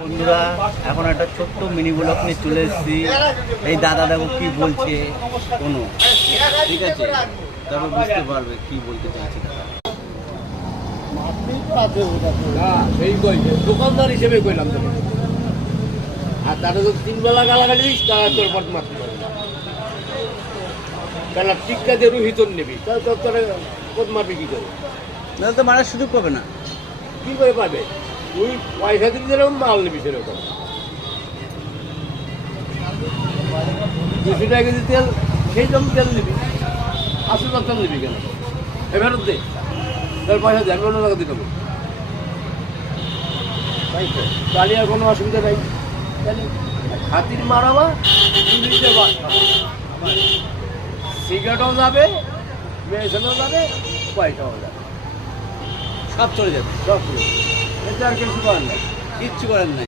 বন্ধুরা, এখন একটা ছোট্ট মিনি ব্লগ নিয়ে চলে এসেছি। এই দাদা দেখো কি বলছে কোনো, ঠিক আছে, তবে বুঝতে পারবে কি বলতে চাইছে দাদা। দোকানদার হিসেবে কইলাম তোকে, আর তারা যদি 3 বেলা গালাগালি দিস তারা তোর পথ মারতে পারবে না। কেন টিক্কা দিয়ে রুহিতন নিবি, তাহলে তোর তোর পথ মারবি কী করে? দাদা তো মারার সুযোগ পাবে না। কী করে পাবে? তুই পয়সা দিবি যেরকম মাল নিবি সেরকম। 200 টাকা কেজি তেল, সেই দাম তেল নিবি, 80 তেল নিবি কেন? ফেরত দে, তার পয়সা দে, আমি অন্য টাকা দিয়ে দেবো। তাই তো, তাহলে আর কোনো অসুবিধা নাই। খাতির মারাবা, সিগারেটও যাবে, মেশিনও যাবে, পয়সাও যাবে, সব চলে যাবে, সব চলে যাবে। এটা আর কিছু করার নাই। কিচ্ছু করেন না।